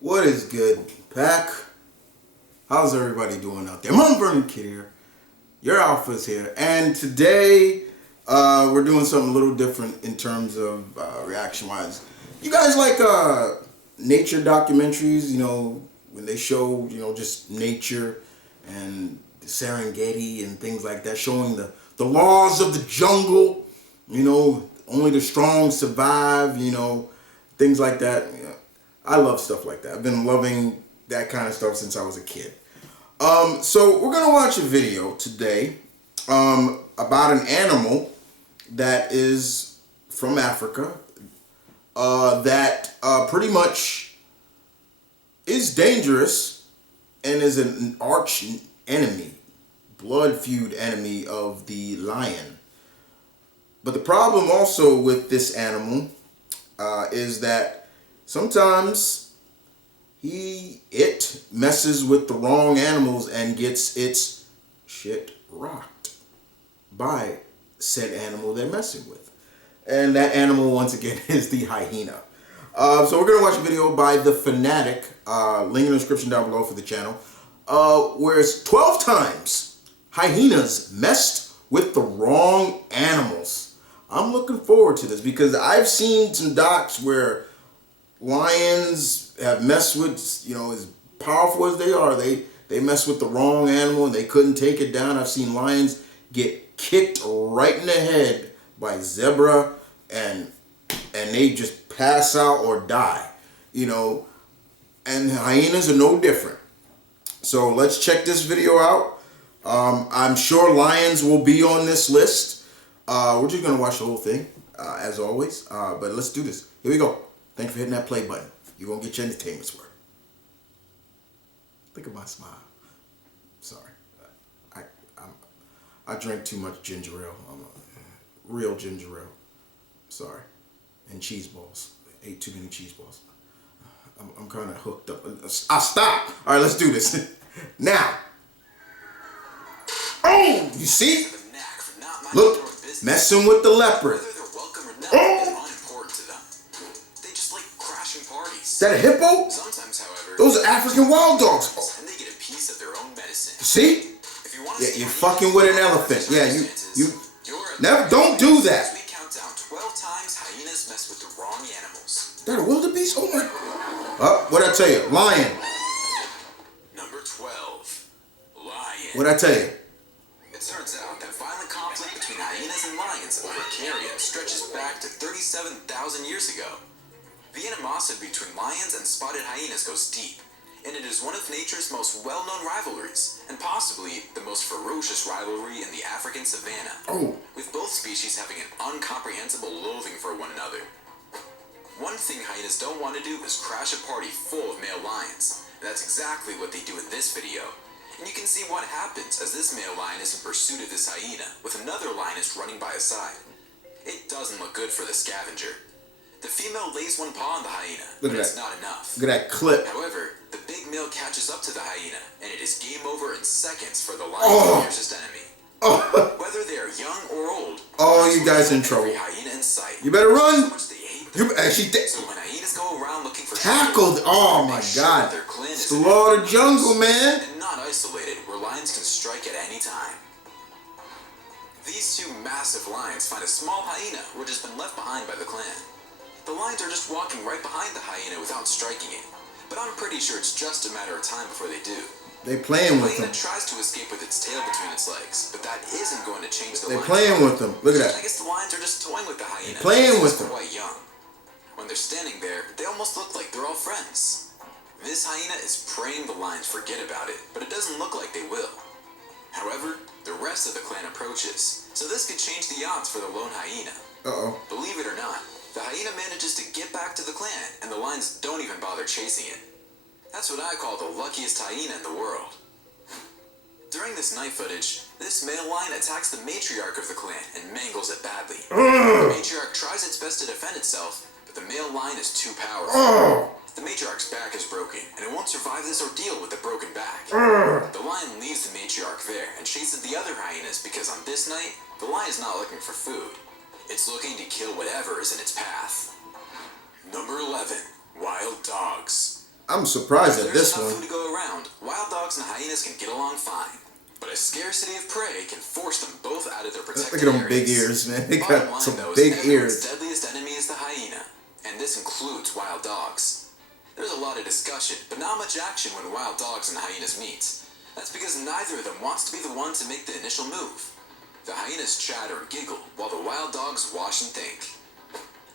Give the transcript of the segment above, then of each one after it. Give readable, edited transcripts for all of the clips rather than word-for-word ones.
What is good, Pack? How's everybody doing out there? I'm Vernon Kid here. Your Alpha's here. And today, we're doing something a little different in terms of reaction-wise. You guys like nature documentaries, when they show, just nature and the Serengeti and things like that, showing the laws of the jungle, only the strong survive, things like that. I love stuff like that. I've been loving that kind of stuff since I was a kid. So we're gonna watch a video today about an animal that is from Africa that pretty much is dangerous and is an arch enemy, blood feud enemy of the lion. But the problem also with this animal is that sometimes it messes with the wrong animals and gets its shit rocked by said animal they're messing with. And that animal, once again, is the hyena. So we're going to watch a video by The Fanatic, link in the description down below for the channel, where it's 12 times hyenas messed with the wrong animals. I'm looking forward to this because I've seen some docs where lions have messed with, as powerful as they are, they mess with the wrong animal and they couldn't take it down. I've seen lions get kicked right in the head by zebra and they just pass out or die, and hyenas are no different. So let's check this video out. I'm sure lions will be on this list. We're just gonna watch the whole thing, as always, but let's do this. Here we go. Thank you for hitting that play button. You're going to get your entertainment's worth. Look at my smile. Sorry. I drank too much ginger ale. Real ginger ale. Sorry. And cheese balls. Ate too many cheese balls. I'm kind of hooked up. I'll stop. All right, let's do this. Now. Oh, you see? Look, messing with the leopard. Oh. Is that a hippo? Sometimes, however, those are African wild dogs. And they get a piece of their own medicine. See? If you want you're fucking with an elephant. Yeah, you never don't do that. We count down 12 times hyenas mess with the wrong animals. Is that a wildebeest? Oh my. What'd I tell you? Lion. Number 12. Lion. What'd I tell you? It turns out that violent conflict between hyenas and lions over carrion stretches back to 37,000 years ago. The animosity between lions and spotted hyenas goes deep, and it is one of nature's most well-known rivalries, and possibly the most ferocious rivalry in the African savanna, with both species having an incomprehensible loathing for one another. One thing hyenas don't want to do is crash a party full of male lions, and that's exactly what they do in this video. And you can see what happens as this male lion is in pursuit of this hyena, with another lioness running by his side. It doesn't look good for the scavenger. The female lays one paw on the hyena, but it's not enough. Look at that clip. However, the big male catches up to the hyena, and it is game over in seconds for the lion's fiercest enemy. Whether they are young or old, you guys in trouble. Hyena in sight. You better run. You actually so when hyenas go around looking for tackled. Oh my God! It's the law of the jungle, man. And not isolated, where lions can strike at any time. These two massive lions find a small hyena, which has been left behind by the clan. The lions are just walking right behind the hyena without striking it, but I'm pretty sure it's just a matter of time before they do. They playing with them. The hyena tries to escape with its tail between its legs, but that isn't going to change the lions. They're playing with them. Look at that. I guess the lions are just toying with the hyena. They're playing with them. Quite young. When they're standing there, they almost look like they're all friends. This hyena is praying the lions forget about it, but it doesn't look like they will. However, the rest of the clan approaches, so this could change the odds for the lone hyena. Believe it or not, the hyena manages to get back to the clan, and the lions don't even bother chasing it. That's what I call the luckiest hyena in the world. During this night footage, this male lion attacks the matriarch of the clan and mangles it badly. The matriarch tries its best to defend itself, but the male lion is too powerful. The matriarch's back is broken, and it won't survive this ordeal with a broken back. The lion leaves the matriarch there and chases the other hyenas because on this night, the lion is not looking for food. It's looking to kill whatever is in its path. Number 11. Wild dogs. I'm surprised at this one. There's enough food to go around. Wild dogs and hyenas can get along fine. But a scarcity of prey can force them both out of their protected areas. Look at them big ears, man. They got some big ears. Everyone's deadliest enemy is the hyena, and this includes wild dogs. There's a lot of discussion, but not much action when wild dogs and hyenas meet. That's because neither of them wants to be the one to make the initial move. The hyenas chatter and giggle, while the wild dogs watch and think.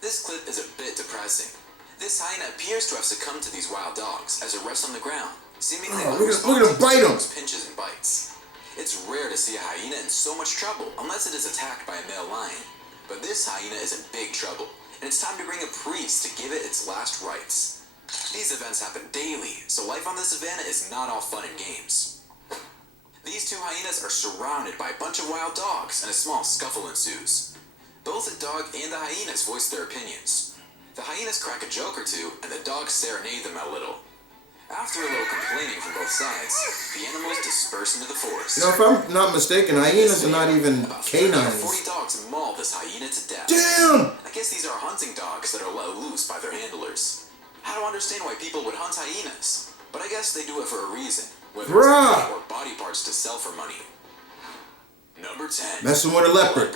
This clip is a bit depressing. This hyena appears to have succumbed to these wild dogs as it rests on the ground, seemingly look at him bite him. Pinches and bites. It's rare to see a hyena in so much trouble unless it is attacked by a male lion. But this hyena is in big trouble, and it's time to bring a priest to give it its last rites. These events happen daily, so life on the savannah is not all fun and games. These two hyenas are surrounded by a bunch of wild dogs, and a small scuffle ensues. Both the dog and the hyenas voice their opinions. The hyenas crack a joke or two, and the dogs serenade them a little. After a little complaining from both sides, the animals disperse into the forest. You know, if I'm not mistaken, hyenas are not even canines. 40 dogs maul this hyena to death. Damn! I guess these are hunting dogs that are let loose by their handlers. I don't understand why people would hunt hyenas, but I guess they do it for a reason. Whether it's meat or body parts to sell for money. Number 10. Messing with a leopard.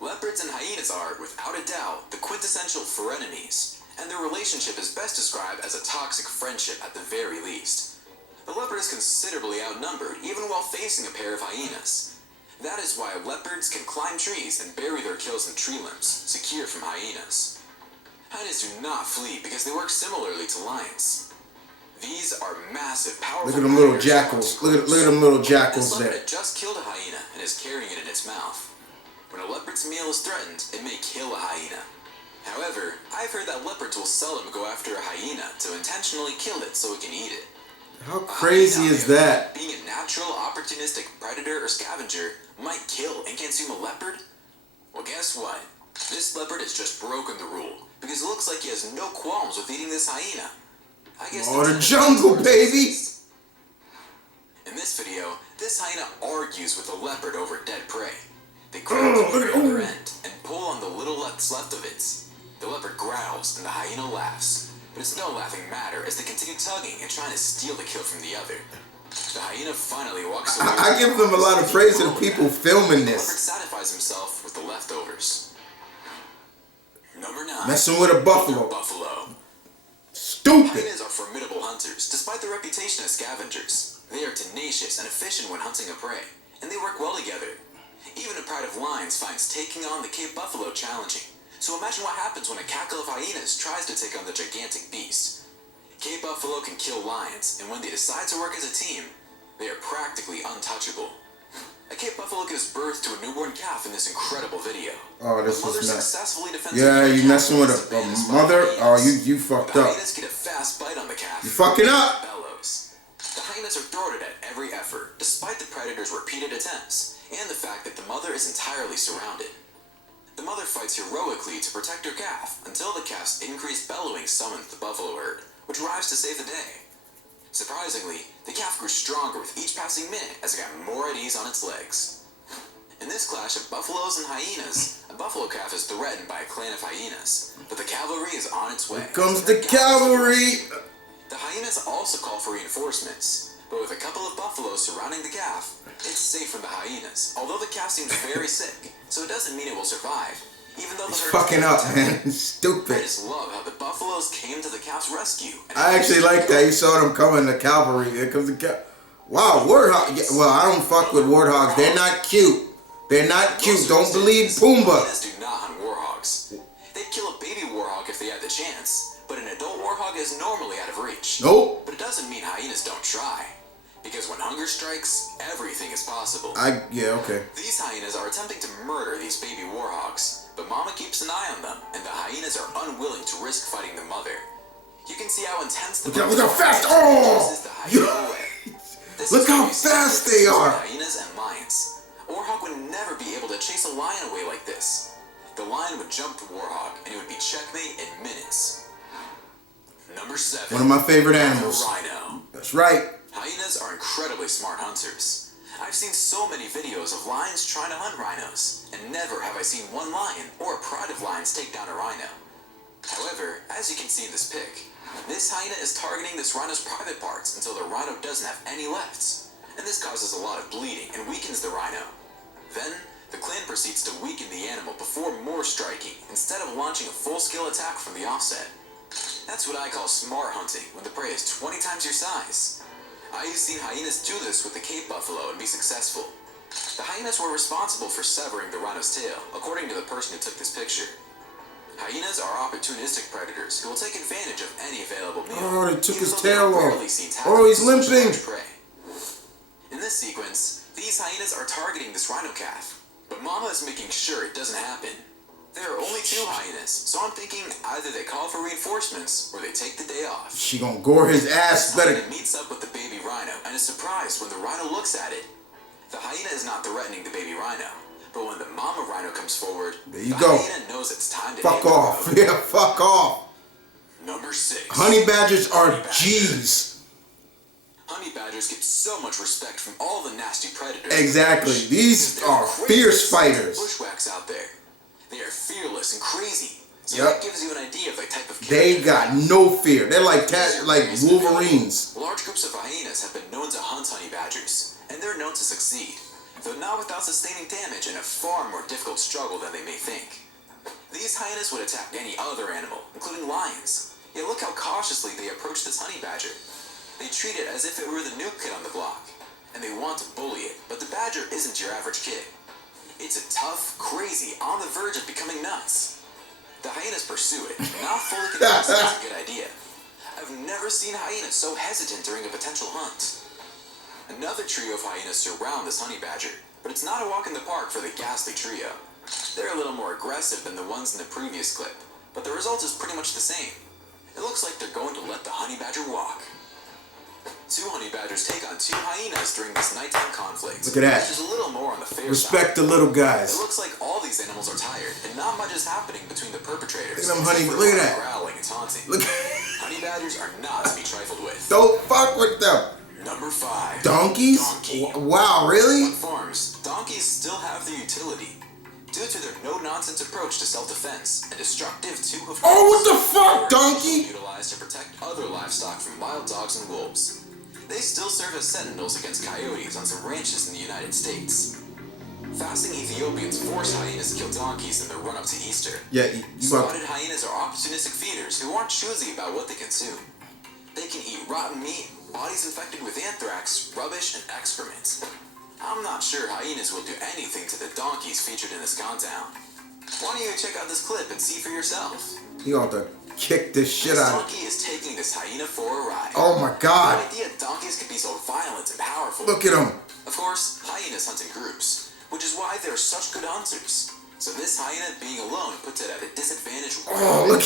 Leopards and hyenas are, without a doubt, the quintessential frenemies, and their relationship is best described as a toxic friendship at the very least. The leopard is considerably outnumbered, even while facing a pair of hyenas. That is why leopards can climb trees and bury their kills in tree limbs, secure from hyenas. Hyenas do not flee because they work similarly to lions. These are massive, powerful. Look at them little jackals. Look at them little jackals there. This leopard just killed a hyena and is carrying it in its mouth. When a leopard's meal is threatened, it may kill a hyena. However, I've heard that leopards will seldom go after a hyena to intentionally kill it so it can eat it. How crazy is that? Being a natural, opportunistic predator or scavenger might kill and consume a leopard? Well, guess what? This leopard has just broken the rule, because it looks like he has no qualms with eating this hyena. I guess the jungle, baby! In this video, this hyena argues with the leopard over dead prey. They grab the other end and pull on the little that's left of it. The leopard growls and the hyena laughs, but it's no laughing matter as they continue tugging and trying to steal the kill from the other. The hyena finally walks away. I give them a lot of praise to the people filming this. The leopard satisfies himself with the leftovers. Number 9. Messing with a buffalo. Stupid. Hyenas are formidable hunters, despite their reputation as scavengers. They are tenacious and efficient when hunting a prey, and they work well together. Even a pride of lions finds taking on the Cape buffalo challenging. So imagine what happens when a cackle of hyenas tries to take on the gigantic beast. Cape buffalo can kill lions, and when they decide to work as a team, they are practically untouchable. A Cape buffalo gives birth to a newborn calf in this incredible video. Oh, this is nuts. Yeah, you messing with a mother? Oh, you fucked up. Hyenas get a fast bite on the calf. You fucking up. Bellows. The hyenas are thwarted at every effort, despite the predator's repeated attempts, and the fact that the mother is entirely surrounded. The mother fights heroically to protect her calf, until the calf's increased bellowing summons the buffalo herd, which arrives to save the day. Surprisingly, the calf grew stronger with each passing minute as it got more at ease on its legs. In this clash of buffaloes and hyenas, a buffalo calf is threatened by a clan of hyenas, but the cavalry is on its way. Here comes the cavalry! The hyenas also call for reinforcements, but with a couple of buffaloes surrounding the calf, it's safe from the hyenas, although the calf seems very sick, so it doesn't mean it will survive. Even though He's fucking up, man. Stupid. I just love how the buffaloes came to the calf's rescue. I actually like that. You saw them coming, the cavalry. Here comes the calf. Wow, warthog. Yeah, well, I don't fuck with warthogs. They're not cute. They're not cute. Don't believe Pumbaa. Hyenas do not hunt warthogs. They'd kill a baby warthog if they had the chance, but an adult warthog is normally out of reach. Nope. But it doesn't mean hyenas don't try. Because when hunger strikes, everything is possible. Yeah, okay. These hyenas are attempting to murder these baby warthogs, but Mama keeps an eye on them, and the hyenas are unwilling to risk fighting the mother. You can see how intense the Look how fast! Oh! Look how fast they are! Hyenas and lions. A warthog would never be able to chase a lion away like this. The lion would jump the warthog, and it would be checkmate in minutes. Number 7. One of my favorite animals. Rhino. That's right. Hyenas are incredibly smart hunters. I've seen so many videos of lions trying to hunt rhinos, and never have I seen one lion or a pride of lions take down a rhino. However, as you can see in this pic, this hyena is targeting this rhino's private parts until the rhino doesn't have any left. And this causes a lot of bleeding and weakens the rhino. Then, the clan proceeds to weaken the animal before more striking, instead of launching a full-scale attack from the offset. That's what I call smart hunting, when the prey is 20 times your size. I've seen hyenas do this with the Cape buffalo and be successful. The hyenas were responsible for severing the rhino's tail, according to the person who took this picture. Hyenas are opportunistic predators who will take advantage of any available meal. Oh, they took his tail off. Oh, he's limping. In this sequence, these hyenas are targeting this rhino calf, but Mama is making sure it doesn't happen. There are only 2 hyenas, so I'm thinking either they call for reinforcements or they take the day off. She gonna gore his ass The better. hyena meets up with the baby rhino and is surprised when the rhino looks at it. The hyena is not threatening the baby rhino, but when the mama rhino comes forward, there you the go. hyena knows it's time to fuck off. Yeah, fuck off. Number 6. Honey badgers are G's. Honey badgers get so much respect from all the nasty predators. Exactly. These are fierce fighters. Bushwhacks out there. They are fearless and crazy. So that gives you an idea of the type of character. They got no fear. They're like Wolverines. Large groups of hyenas have been known to hunt honey badgers, and they're known to succeed, though not without sustaining damage in a far more difficult struggle than they may think. These hyenas would attack any other animal, including lions. Yet look how cautiously they approach this honey badger. They treat it as if it were the new kid on the block, and they want to bully it, but the badger isn't your average kid. It's a tough, crazy, on the verge of becoming nuts. The hyenas pursue it, not fully convinced it's a good idea. I've never seen hyenas so hesitant during a potential hunt. Another trio of hyenas surround this honey badger, but it's not a walk in the park for the ghastly trio. They're a little more aggressive than the ones in the previous clip, but the result is pretty much the same. It looks like they're going to let the honey badger walk. 2 honey badgers take on 2 hyenas during this nighttime conflict. Look at that. Which is a little more on the fair Respect side. the little guys. It looks like all these animals are tired, and not much is happening between the perpetrators. Look at them, honey. Look at that. Growling and taunting. Look. Honey badgers are not to be trifled with. Don't fuck with them. Number 5. Donkeys? Donkey. Wow, really? On farms, donkeys still have their utility due to their no-nonsense approach to self-defense and destructive 2-hoof. Oh, what the fuck, donkey? Utilized to protect other livestock from wild dogs and wolves. They still serve as sentinels against coyotes on some ranches in the United States. Fasting Ethiopians force hyenas to kill donkeys in the run-up to Easter. Yeah, Spotted hyenas are opportunistic feeders who aren't choosy about what they consume. They can eat rotten meat, bodies infected with anthrax, rubbish, and excrement. I'm not sure hyenas will do anything to the donkeys featured in this countdown. Why don't you check out this clip and see for yourself? You ought to kick this shit out. This donkey is taking this hyena for a ride. Oh my god. No idea donkeys could be so violent and powerful. Look at them. Of course, hyenas hunt in groups, which is why they're such good hunters. So this hyena being alone puts it at a disadvantage. Oh, look.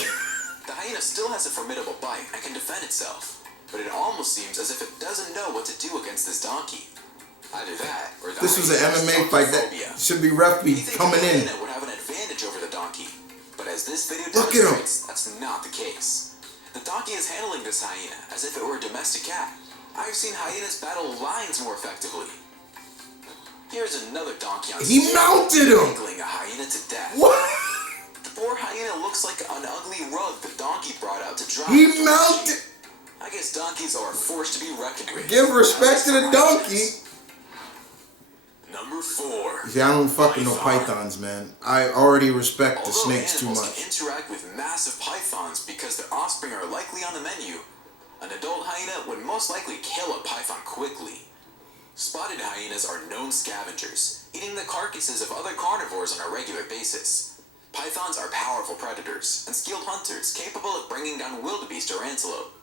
The hyena still has a formidable bite and can defend itself, but it almost seems as if it doesn't know what to do against this donkey. Either that, or the This was an MMA fight that should be ref be coming in. The hyena would have an advantage over the donkey, but as this video Look at him. demonstrates, that's not the case. The donkey is handling this hyena as if it were a domestic cat. I've seen hyenas battle lions more effectively. Here's another donkey on He mounted him. wrangling a hyena to death. What? The poor hyena looks like an ugly rug the donkey brought out to dry. He mounted. I guess donkeys are a force to be reckoned with. Give respect to the donkey. Number 4. See, I don't fuck with no pythons, man. I already respect the snakes too Although much. animals can interact with massive pythons because their offspring are likely on the menu, an adult hyena would most likely kill a python quickly. Spotted hyenas are known scavengers, eating the carcasses of other carnivores on a regular basis. Pythons are powerful predators and skilled hunters capable of bringing down wildebeest or antelope.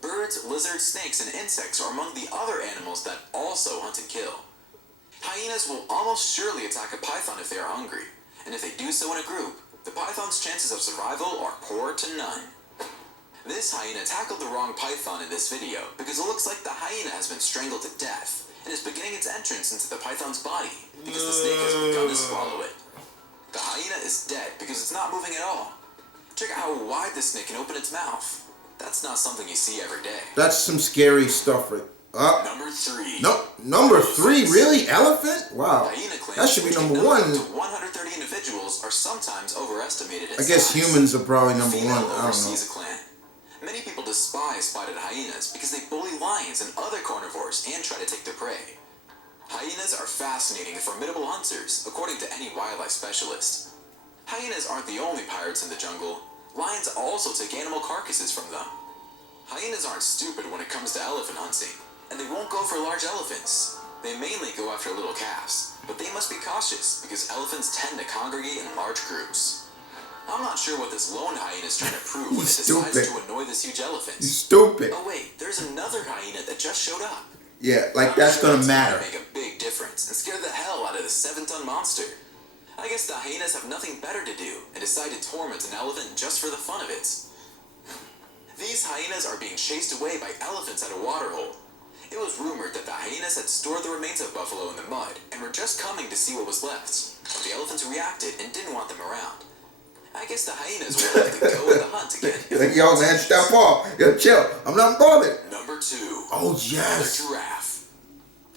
Birds, lizards, snakes, and insects are among the other animals that also hunt and kill. Hyenas will almost surely attack a python if they are hungry, and if they do so in a group, the python's chances of survival are poor to none. This hyena tackled the wrong python in this video because it looks like the hyena has been strangled to death and is beginning its entrance into the python's body because the snake has begun to swallow it. The hyena is dead because it's not moving at all. Check out how wide the snake can open its mouth. That's not something you see every day. That's some scary stuff, right? Number 3. No, number 3, really? Elephant? Wow. That should be number 1. Up to 130 individuals are sometimes overestimated. I guess humans are probably number 1. I don't know. A clan. Many people despise spotted hyenas because they bully lions and other carnivores and try to take their prey. Hyenas are fascinating and formidable hunters, according to any wildlife specialist. Hyenas aren't the only pirates in the jungle. Lions also take animal carcasses from them. Hyenas aren't stupid when it comes to elephant hunting, and they won't go for large elephants. They mainly go after little calves, but they must be cautious because elephants tend to congregate in large groups. I'm not sure what this lone hyena is trying to prove when it decides to annoy this huge elephant. You stupid. Oh wait, there's another hyena that just showed up. Yeah, like that's gonna matter. Make a big difference and scare the hell out of the 7-ton monster. I guess the hyenas have nothing better to do and decide to torment an elephant just for the fun of it. These hyenas are being chased away by elephants at a waterhole. It was rumored that the hyenas had stored the remains of buffalo in the mud and were just coming to see what was left. But the elephants reacted and didn't want them around. I guess the hyenas will have to go on the hunt again. Like, yo, man, stop off. Yo, chill. I'm not bothered. Number 2. Oh, yes. The giraffe.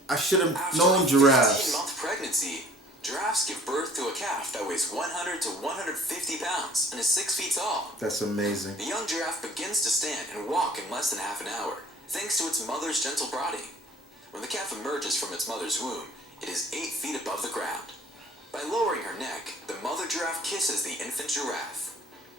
I should have known giraffes. After a 15-month pregnancy, giraffes give birth to a calf that weighs 100 to 150 pounds and is 6 feet tall. That's amazing. The young giraffe begins to stand and walk in less than half an hour, thanks to its mother's gentle prodding. When the calf emerges from its mother's womb, it is 8 feet above the ground. By lowering her neck, the mother giraffe kisses the infant giraffe.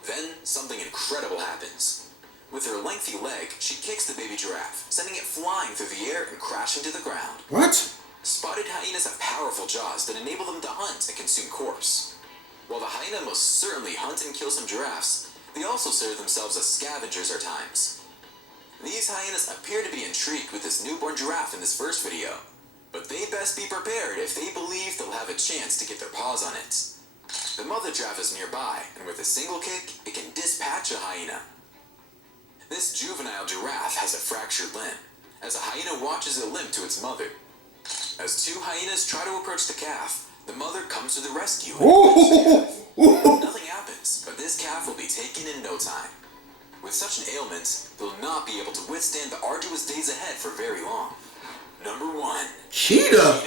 Then, something incredible happens. With her lengthy leg, she kicks the baby giraffe, sending it flying through the air and crashing to the ground. What? Spotted hyenas have powerful jaws that enable them to hunt and consume corpse. While the hyena most certainly hunt and kill some giraffes, they also serve themselves as scavengers at times. These hyenas appear to be intrigued with this newborn giraffe in this first video, but they best be prepared if they believe they'll have a chance to get their paws on it. The mother giraffe is nearby, and with a single kick, it can dispatch a hyena. This juvenile giraffe has a fractured limb, as a hyena watches it limp to its mother. As 2 hyenas try to approach the calf, the mother comes to the rescue. Nothing happens, but this calf will be taken in no time. With such an ailment, they'll not be able to withstand the arduous days ahead for very long. Number 1. Cheetah.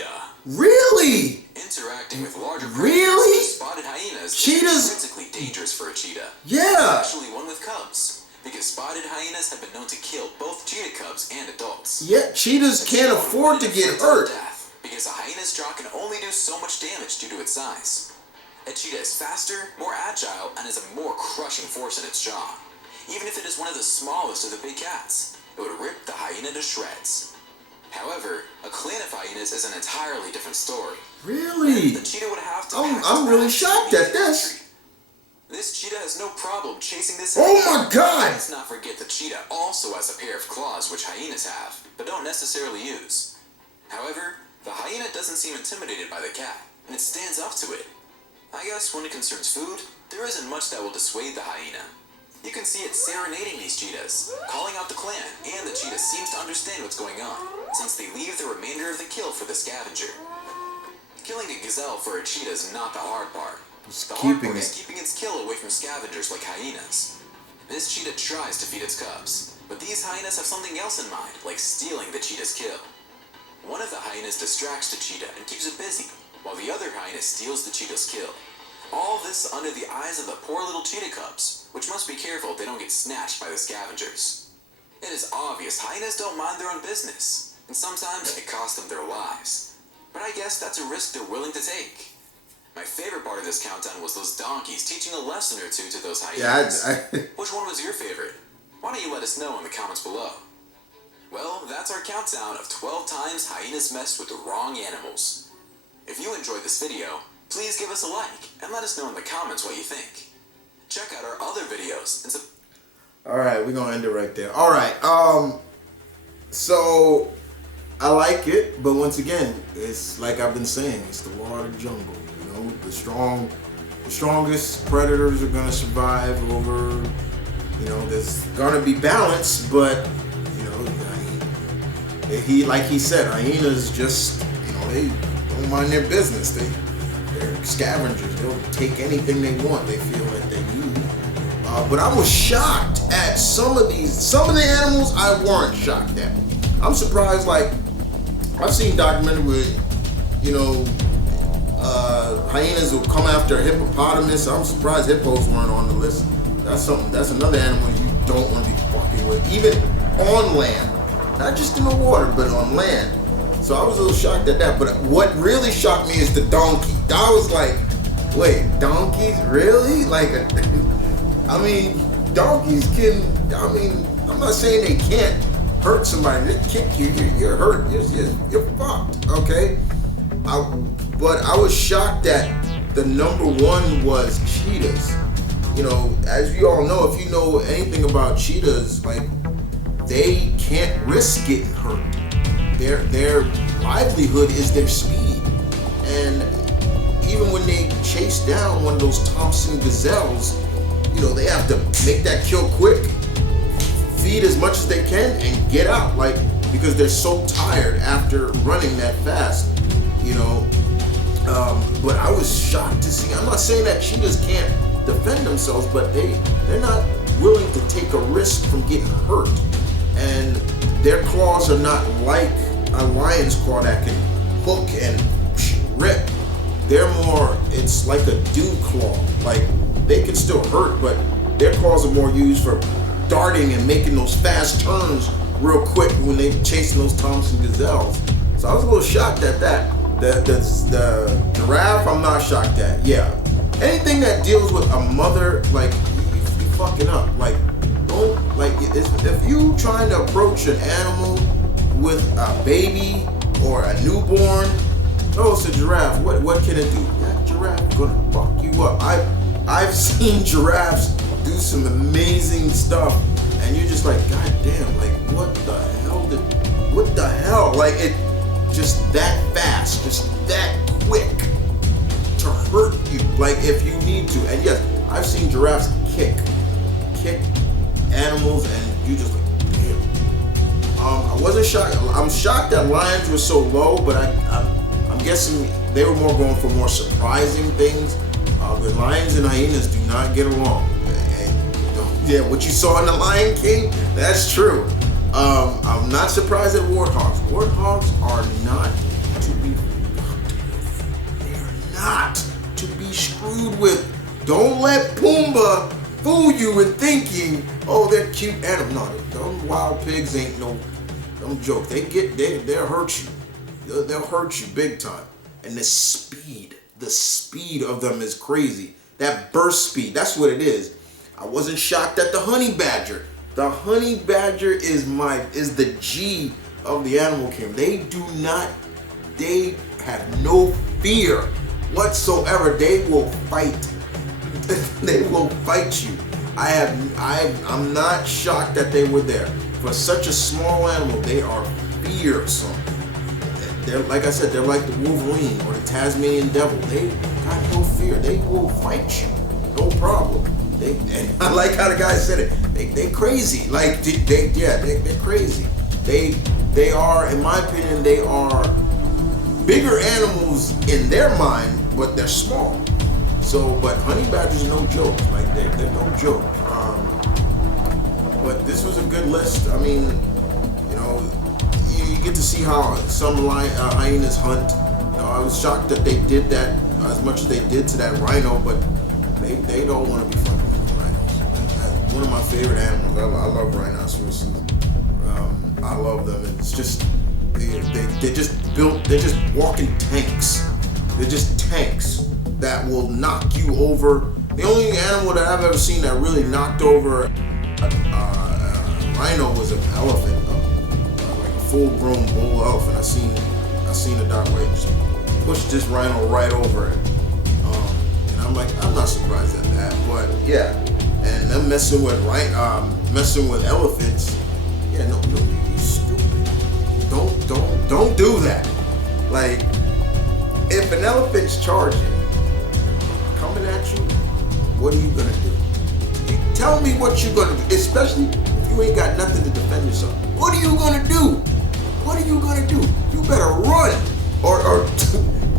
Really? Interacting with larger really? Spotted hyenas Cheetahs? is critically dangerous for a cheetah. Yeah. Especially one with cubs, because spotted hyenas have been known to kill both cheetah cubs and adults. Yeah, cheetahs can't afford to get hurt. Because a hyena's jaw can only do so much damage due to its size. A cheetah is faster, more agile, and has a more crushing force in its jaw. Even if it is one of the smallest of the big cats, it would rip the hyena to shreds. However, a clan of hyenas is an entirely different story. Really? The cheetah would have to I'm really shocked at this. This cheetah has no problem chasing this hyena. Oh my god! Let's not forget the cheetah also has a pair of claws which hyenas have, but don't necessarily use. However, the hyena doesn't seem intimidated by the cat, and it stands up to it. I guess when it concerns food, there isn't much that will dissuade the hyena. You can see it serenading these cheetahs, calling out the clan, and the cheetah seems to understand what's going on, since they leave the remainder of the kill for the scavenger. Killing a gazelle for a cheetah is not the hard part. The hard part is keeping its kill away from scavengers like hyenas. This cheetah tries to feed its cubs, but these hyenas have something else in mind, like stealing the cheetah's kill. One of the hyenas distracts the cheetah and keeps it busy, while the other hyena steals the cheetah's kill. All this under the eyes of the poor little cheetah cubs, which must be careful they don't get snatched by the scavengers. It is obvious hyenas don't mind their own business, and sometimes it costs them their lives. But I guess that's a risk they're willing to take. My favorite part of this countdown was those donkeys teaching a lesson or two to those hyenas. Which one was your favorite? Why don't you let us know in the comments below? Well, that's our countdown of 12 times hyenas messed with the wrong animals. If you enjoyed this video, please give us a like and let us know in the comments what you think. Check out our other videos and Alright, we're gonna end it right there. Alright, so I like it, but once again, it's like I've been saying, it's the law of the jungle. You know, the strongest predators are gonna survive over, you know, there's gonna be balance, but you know, like he said, hyenas just, you know, they don't mind their business. They're scavengers. They'll take anything they want. They feel that they need. But I was shocked at some of the animals I weren't shocked at. I'm surprised. Like I've seen documentary where, you know, hyenas will come after a hippopotamus. I'm surprised hippos weren't on the list. That's something. That's another animal you don't want to be fucking with, even on land, not just in the water, but on land. So I was a little shocked at that. But what really shocked me is the donkey. I was like, wait, donkeys really? Like, I mean, donkeys can. I mean, I'm not saying they can't hurt somebody. They kick you. You're hurt. You're fucked. Okay. But I was shocked that the number one was cheetahs. You know, as you all know, if you know anything about cheetahs, like they can't risk getting hurt. Their livelihood is their speed, and even when they chase down one of those Thompson gazelles, you know, they have to make that kill quick, feed as much as they can, and get out, like, because they're so tired after running that fast, you know. But I was shocked to see. I'm not saying that cheetahs can't defend themselves, but they're not willing to take a risk from getting hurt, and their claws are not like a lion's claw that can hook and rip. They're more, it's like a dew claw. Like, they can still hurt, but their claws are more used for darting and making those fast turns real quick when they're chasing those Thompson gazelles. So I was a little shocked at that. The giraffe, I'm not shocked at. Yeah. Anything that deals with a mother, like, you fucking up. Like, don't, like, if you trying to approach an animal with a baby or a newborn, oh, it's a giraffe. What can it do? That giraffe gonna fuck you up. I've seen giraffes do some amazing stuff, and you're just like, God damn, like what the hell? Like, it just that fast, just that quick to hurt you. Like, if you need to. And yes, I've seen giraffes kick animals, and you just like, damn. I wasn't shocked. I'm shocked that lions were so low, but I'm guessing they were more going for more surprising things. The lions and hyenas do not get along. And, yeah, what you saw in The Lion King, that's true. I'm not surprised at warthogs. Warthogs are not to be fucked with. They're not to be screwed with. Don't let Pumbaa fool you in thinking, oh, they're cute animals. No, them wild pigs ain't no joke. They'll hurt you. They'll hurt you big time. And the speed of them is crazy. That burst speed, that's what it is. I wasn't shocked at the honey badger. The honey badger is the G of the animal kingdom. They have no fear whatsoever. They will fight. They will fight you. I'm not shocked that they were there. For such a small animal, they are fearsome. They're, like I said, they're like the Wolverine or the Tasmanian devil. They got no fear. They will fight you, no problem. And I like how the guy said it. They crazy. Like they're crazy. They are, in my opinion, they are bigger animals in their mind, but they're small. So, but honey badgers are no joke. Like they're no joke. But this was a good list. I mean, you know, you get to see how some hyenas hunt. You know, I was shocked that they did that as much as they did to that rhino, but they don't want to be fucking with the rhinos. One of my favorite animals. I love rhinoceroses. I love them. It's just they're just walking tanks. They're just tanks that will knock you over. The only animal that I've ever seen that really knocked over a rhino was an elephant, like a full-grown bull elephant. I seen a doc where he just pushed this rhino right over it, and I'm like, I'm not surprised at that. But yeah, and them messing with elephants. Yeah, no, you stupid. Don't do that. Like, if an elephant's charging, coming at you, what are you gonna do? Tell me what you're gonna do, especially if you ain't got nothing to defend yourself. What are you gonna do? What are you gonna do? You better run, or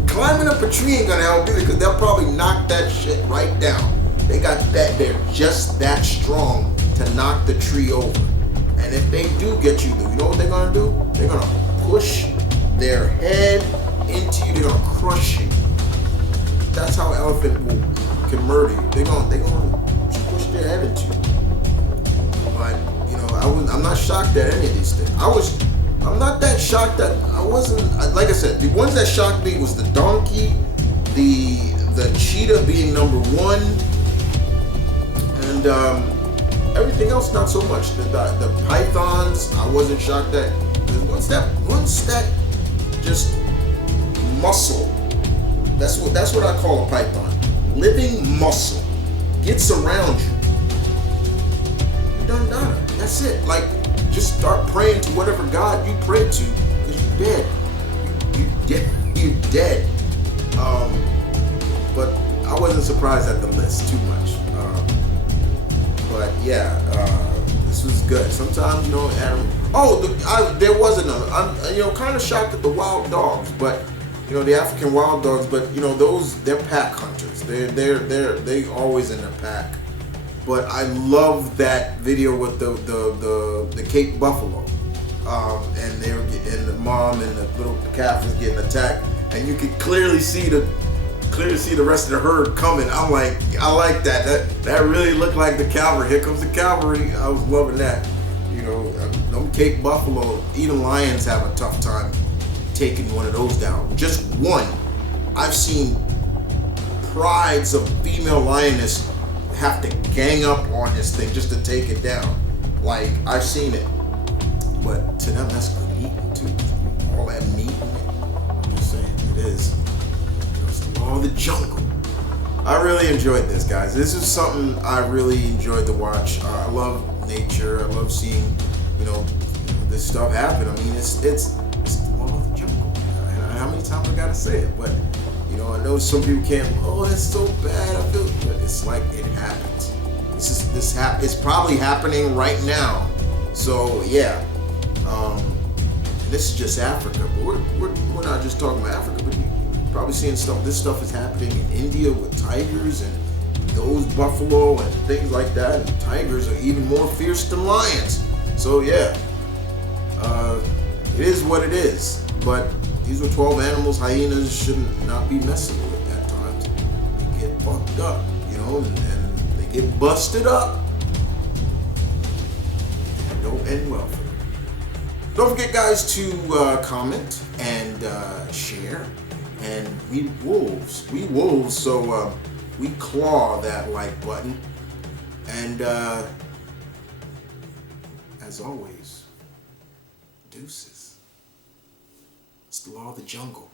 climbing up a tree ain't gonna help either, because they'll probably knock that shit right down. They got that. They're just that strong to knock the tree over. And if they do get you, you know what they're gonna do? They're gonna push their head into you. They're gonna crush you. That's how an elephant can murder you. They're gonna push their head into you. But you know, I'm not shocked at any of these things. I'm not that shocked that I wasn't. Like I said, the ones that shocked me was the donkey, the cheetah being number one, and everything else not so much. The pythons, I wasn't shocked at. Once that just muscle. That's what I call a python. Living muscle gets around you. You're done done. That's it. Like, just start praying to whatever God you pray to, because you're dead. You're dead. But I wasn't surprised at the list too much. But yeah, this was good. Sometimes, you know, there was another. I'm kind of shocked at the wild dogs, but the African wild dogs. But they're pack hunters. They always in a pack. But I love that video with the Cape buffalo, and the mom and the little calf was getting attacked, and you could clearly see the rest of the herd coming. I'm like, I like that. That really looked like the cavalry. Here comes the cavalry. I was loving that. Them Cape buffalo, even lions have a tough time taking one of those down. Just one. I've seen prides of female lioness have to gang up on this thing just to take it down. Like, I've seen it. But to them, that's good eating too. All that meat in it. I'm just saying, it is. It's the law of the jungle. I really enjoyed this, guys. This is something I really enjoyed to watch. I love nature. I love seeing, this stuff happen. I mean, it's the law of the jungle. How many times I gotta say it? But I know some people can't. Oh, that's so bad. I feel, but it's like it happens. It's probably happening right now. So yeah, this is just Africa. But we're not just talking about Africa. But you're probably seeing stuff. This stuff is happening in India with tigers and those buffalo and things like that. And tigers are even more fierce than lions. So yeah, it is what it is. But these were 12 animals hyenas should not be messing with at times. They get fucked up, and they get busted up. And don't end well for them. Don't forget, guys, to comment and share. And we wolves, so we claw that like button. And as always, deuces. It's the law of the jungle.